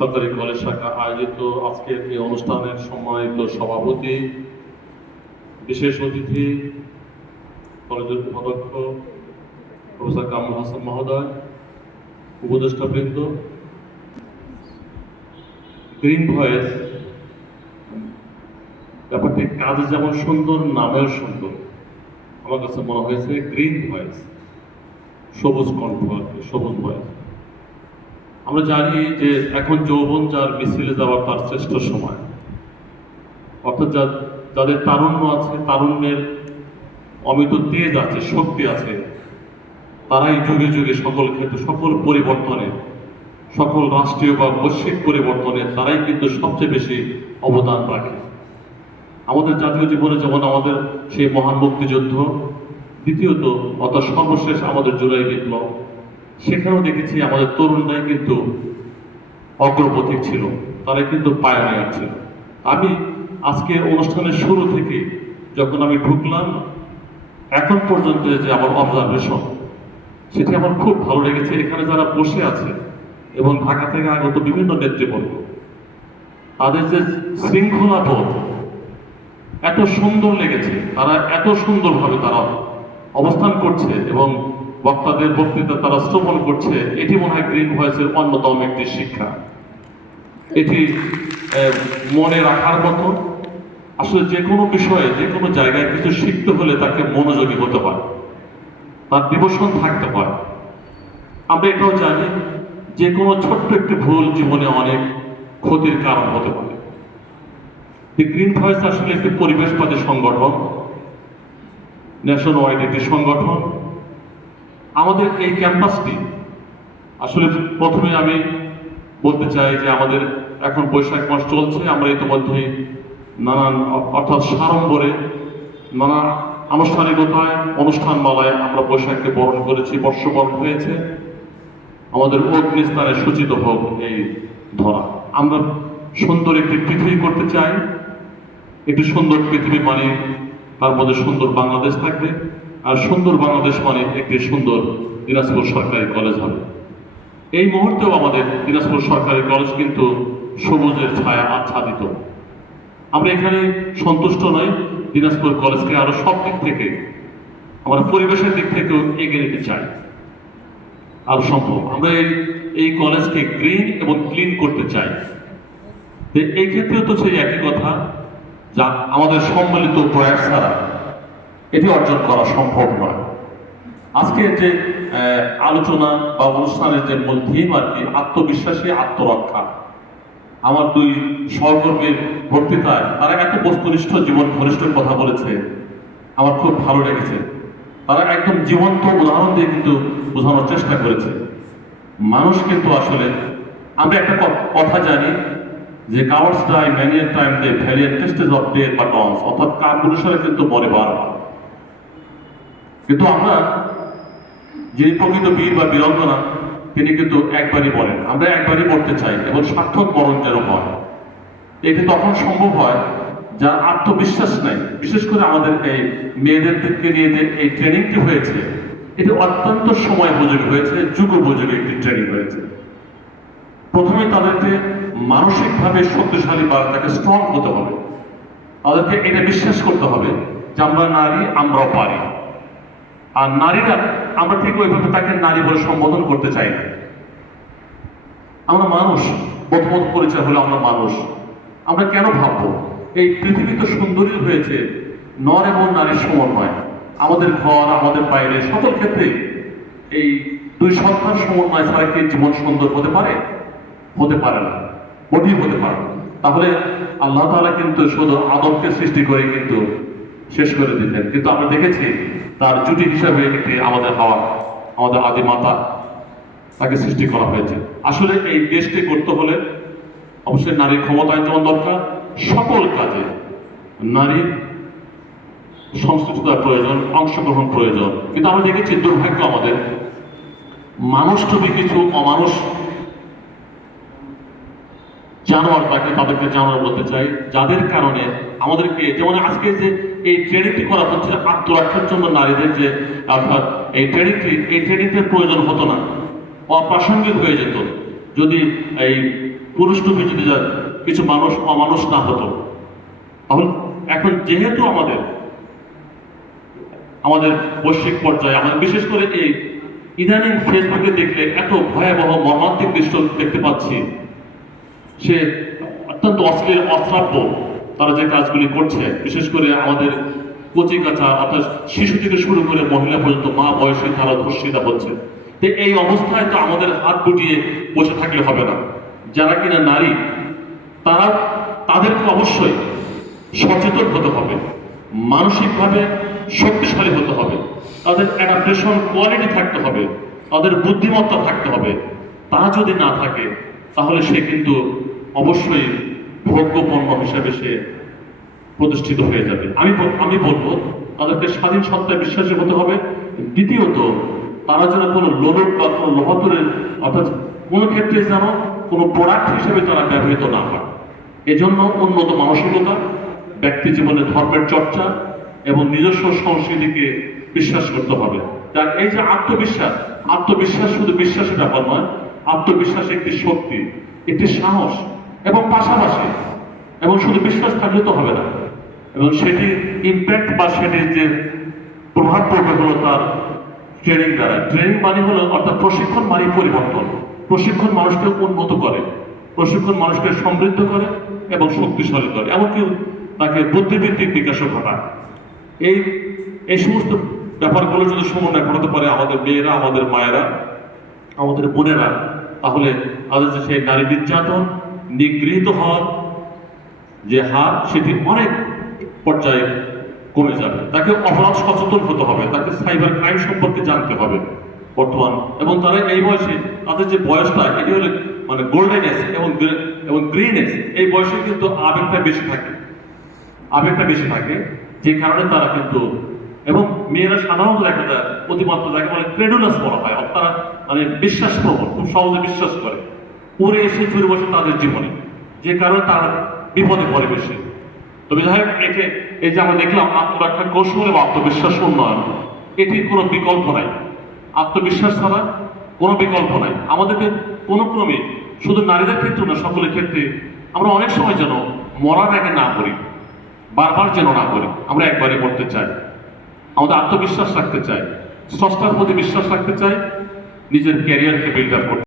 সরকারি কলেজ শাখা আয়োজিত আজকের এই অনুষ্ঠানের সম্মানিত সভাপতি, বিশেষ অতিথি, কলেজের উপাধ্যক্ষ প্রফেসর কামরুল হাসান মহোদয়, উপদেষ্টাবৃন্দ, গ্রিন ভয়েস ব্যাপারটি কাজে যেমন সুন্দর, নামেও সুন্দর। আমার কাছে মনে হয়েছে গ্রিন ভয়েস, সবুজ কণ্ঠ আর কি, সবুজ ভয়েস। আমরা জানি যে এখন যৌবন যার মিছিলে যাওয়ার তার শ্রেষ্ঠ সময়, অর্থাৎ যাদের তারুণ্য আছে, তারুণ্যের অমিত তেজ আছে, শক্তি আছে, তারাই যুগে যুগে সকল ক্ষেত্রে, সকল পরিবর্তনে, সকল রাষ্ট্রীয় বা বৈশ্বিক পরিবর্তনে তারাই কিন্তু সবচেয়ে বেশি অবদান রাখে। আমাদের জাতীয় জীবনে যেমন আমাদের সেই মহান মুক্তিযুদ্ধ, দ্বিতীয়ত অর্থাৎ সর্বশেষ আমাদের জুলাই বিপ্লব, সেখানেও দেখেছি আমাদের তরুণরাই কিন্তু অগ্রপথিক ছিল, তারা কিন্তু পায়োনিয়ার ছিল। আমি আজকে অনুষ্ঠানের শুরু থেকে যখন আমি ঢুকলাম এখন পর্যন্ত যে আমার অবজারভেশন, সেটি আমার খুব ভালো লেগেছে। এখানে যারা বসে আছে এবং ঢাকা থেকে আগত বিভিন্ন নেতৃবর্গ, তাদের যে শৃঙ্খলা বোধ এত সুন্দর লেগেছে, তারা এত সুন্দরভাবে তারা অবস্থান করছে এবং বক্তাদের বক্তৃতা তারা শ্রবণ করছে। এটি মনে হয় গ্রিন ভয়েসের অন্যতম একটি শিক্ষা। এটি মনে রাখার মতো। আসলে যে কোনো বিষয়ে, যে কোনো জায়গায় কিছু শিখতে হলে তাকে মনোযোগী হতে হয়, তার ডিভোশন থাকতে হয়। আমরা এটাও জানি যে কোনো ছোট্ট একটি ভুল জীবনে অনেক ক্ষতির কারণ হতে পারে। গ্রিন ভয়েস আসলে একটি পরিবেশবাদী সংগঠন, ন্যাশন ওয়াইড একটি সংগঠন। আমাদের এই ক্যাম্পাসটি আসলে প্রথমে আমি বলতে চাই যে আমাদের এখন বৈশাখ মাস চলছে, আমরা ইতিমধ্যেই নানান অর্থাৎ সাড়ম্বরে, নানা আনুষ্ঠানিকতায়, অনুষ্ঠানমালায় আমরা বৈশাখকে বরণ করেছি, বর্ষবরণ হয়েছে। আমাদের অগ্নিস্থানে সূচিত হোক এই ধরা। আমরা সুন্দর একটি পৃথিবী করতে চাই। একটি সুন্দর পৃথিবী মানে তার মধ্যে সুন্দর বাংলাদেশ থাকবে, আর সুন্দর বাংলাদেশ মানে একটি সুন্দর দিনাজপুর সরকারি কলেজ হবে। এই মুহূর্তেও আমাদের দিনাজপুর সরকারি কলেজ কিন্তু সবুজের ছায়া আচ্ছাদিত। আমরা এখানে সন্তুষ্ট নই, দিনাজপুর কলেজকে আরো সব দিক থেকে, আমরা পরিবেশের দিক থেকেও এগিয়ে নিতে চাই আরো সম্ভব। আমরা এই কলেজকে গ্রিন এবং ক্লিন করতে চাই। এই ক্ষেত্রেও তো সেই একই কথা, যা আমাদের সম্মিলিত প্রয়াস ছাড়া এটি অর্জন করা সম্ভব নয়। আজকে যে আলোচনা বা অনুষ্ঠানের যে মূল থিম আর কি, আত্মবিশ্বাসী আত্মরক্ষা। আমার দুই সহকর্মীর বক্তৃতায় তারা এত বস্তুনিষ্ঠ, জীবন ঘনিষ্ঠ কথা বলেছে, আমার খুব ভালো লেগেছে। তারা একদম জীবন্ত উদাহরণ দিয়ে কিন্তু বোঝানোর চেষ্টা করেছে। মানুষ কিন্তু আসলে, আমরা একটা কথা জানি যে cowards die many a time, the valiant of death but once, অর্থাৎ কাপুরুষেরা কিন্তু মরে বারবার। কিন্তু আমরা, যিনি প্রকৃত বীর বা বীরঙ্গনা, তিনি কিন্তু একবারই বলেন, আমরা একবারই মরতে চাই এবং সার্থক মরণ যেন হয়। এটি তখন সম্ভব হয় যার আত্মবিশ্বাস নেই। বিশেষ করে আমাদের এই মেয়েদের দিককে নিয়ে যে এই ট্রেনিংটি হয়েছে, এটি অত্যন্ত সময় উপযোগী হয়েছে, যুগ উপযোগী একটি ট্রেনিং হয়েছে। প্রথমে তাদেরকে মানসিকভাবে শক্তিশালী বা তাকে স্ট্রং হতে হবে। তাদেরকে এটা বিশ্বাস করতে হবে যে আমরা নারী, আমরাও পারি। আর নারীরা, আমরা ঠিক ওইভাবে তাকে নারী বলে সম্বোধন করতে চাই না। আমরা মানুষ, প্রথমত পরিচয় হলো আমরা মানুষ। আমরা কেন ভাববো এই পৃথিবী তো সুন্দরী হয়েছে নর এবং নারীর সমন্বয়। আমাদের ঘর, আমাদের বাইরে, সকল ক্ষেত্রে এই দুই সত্তার সমন্বয় ছাড়া কি জীবন সুন্দর হতে পারে? হতে পারে না, মোটেই হতে পারে না। তাহলে আল্লাহ তাআলা কিন্তু শুধু আদমকে সৃষ্টি করে কিন্তু শেষ করে দিতেন, কিন্তু আমরা দেখেছি তার জুটি হিসাবে একটি আমাদের হাওয়া, আমাদের আদি মাতা, তাকে সৃষ্টি করা হয়েছে। আসলে এই দেশকে করতে হলে অবশ্যই নারীর ক্ষমতায়ন যেমন দরকার, সকল কাজে নারীর সংশ্লিষ্টতার প্রয়োজন, অংশগ্রহণ প্রয়োজন। কিন্তু আমরা দেখেছি দুর্ভাগ্য আমাদের, মানুষটুকু কিছু অমানুষ জানোয়ার, তাদেরকে জানোয়ার বলতে চাই, যাদের কারণে আমাদেরকে, যেমন আজকে যে এই ট্রেনিংটি করা হচ্ছে আত্মরক্ষার জন্য নারীদের, যে অর্থাৎ এই ট্রেনিংটির প্রয়োজন হতো না, অপ্রাসঙ্গিক হয়ে যেত। যদি এই পুরুষ টুপি যদি কিছু মানুষ অমানুষ না হতো, তাহলে এখন যেহেতু আমাদের বৈশ্বিক পর্যায়ে আমাদের বিশেষ করে এই ইদানিং ফেসবুকে দেখলে এত ভয়াবহ মর্মান্তিক দৃশ্য দেখতে পাচ্ছি, সে অত্যন্ত অশ্লীল অশ্রাব্য তারা যে কাজগুলি করছে, বিশেষ করে আমাদের কচি কাঁচা অর্থাৎ শিশু থেকে শুরু করে মহিলা পর্যন্ত মা বয়সে তারা ধর্ষিতা হচ্ছে। তো এই অবস্থায় তো আমাদের হাত গুটিয়ে বসে থাকলে হবে না। যারা কিনা নারী তাদেরকে অবশ্যই সচেতন হতে হবে, মানসিকভাবে শক্তিশালী হতে হবে, তাদের অ্যাডাপ্টেশন কোয়ালিটি থাকতে হবে, তাদের বুদ্ধিমত্তা থাকতে হবে। তা যদি না থাকে তাহলে সে কিন্তু অবশ্যই ভোগ্যপণ্য হিসেবে সে প্রতিষ্ঠিত হয়ে যাবে। আমি বলবো তাদেরকে স্বাধীন সত্তায় বিশ্বাসী হতে হবে। দ্বিতীয়ত, তারা যেন কোনো লোলট বা কোনো লোহাতুরের অর্থাৎ কোনো ক্ষেত্রে যেন কোনো প্রোডাক্ট হিসেবে তারা ব্যবহৃত না হয়। এজন্য উন্নত মানসিকতা, ব্যক্তি জীবনে ধর্মের চর্চা এবং নিজস্ব সংস্কৃতিকে বিশ্বাস করতে হবে। তার এই যে আত্মবিশ্বাস শুধু বিশ্বাসের ব্যাপার নয়, আত্মবিশ্বাস একটি শক্তি, একটি সাহস, এবং পাশাপাশি এবং শুধু বিশ্বাস থাকলে তো হবে না, এবং সেটি ইম্প্যাক্ট বা সেটির যে প্রভাব পড়বে হলো তার ট্রেনিং দ্বারা। ট্রেনিং মানে হলো অর্থাৎ প্রশিক্ষণ মানে পরিবর্তন। প্রশিক্ষণ মানুষকে উন্নত করে, প্রশিক্ষণ মানুষকে সমৃদ্ধ করে এবং শক্তিশালী করে, এমনকি তাকে বুদ্ধিবৃত্তিক বিকাশও ঘটায়। এই সমস্ত ব্যাপারগুলো যদি সমন্বয় ঘটাতে পারে আমাদের মেয়েরা, আমাদের মায়েরা, আমাদের বোনেরা, তাহলে তাদের যে সেই নারী নির্যাতন, নিগৃহীত হওয়ার যে হার, সেটি অনেক পর্যায়ে কমে যাবে। তাকে অপরাধ সচেতন হতে হবে, তাকে সাইবার ক্রাইম সম্পর্কে জানতে হবে বর্তমান, এবং তারা এই বয়সে তাদের যে বয়সটা এটি হলো মানে গোল্ডেন এজ এবং গ্রিন এজ। এই বয়সে কিন্তু আবেগটা বেশি থাকে, যে কারণে তারা কিন্তু, এবং মেয়েরা সাধারণত দেখা যায় অতিমাত্রা যাকে বলে ক্রেডুলাস বলা হয়, তারা মানে বিশ্বাসপ্রবণ, খুব সহজে বিশ্বাস করে, পরে এসে চুরে বসে তাদের জীবনে, যে কারণে তারা বিপদে পড়ে বেশি। তবে যাই হোক, এই যে আমরা দেখলাম আত্মরক্ষার কৌশল এবং আত্মবিশ্বাস উন্নয়ন, এটির কোনো বিকল্প নাই। আত্মবিশ্বাস ছাড়া কোনো বিকল্প নাই। আমাদেরকে কোনো ক্রমে, শুধু নারীদের ক্ষেত্রে না, সকলের ক্ষেত্রে আমরা অনেক সময় যেন মরার আগে না করি, বারবার যেন না করি, আমরা একবারই করতে চাই। আমাদের আত্মবিশ্বাস রাখতে চাই, স্রষ্টার প্রতি বিশ্বাস রাখতে চাই, নিজের ক্যারিয়ারকে বিল্ড আপ করতে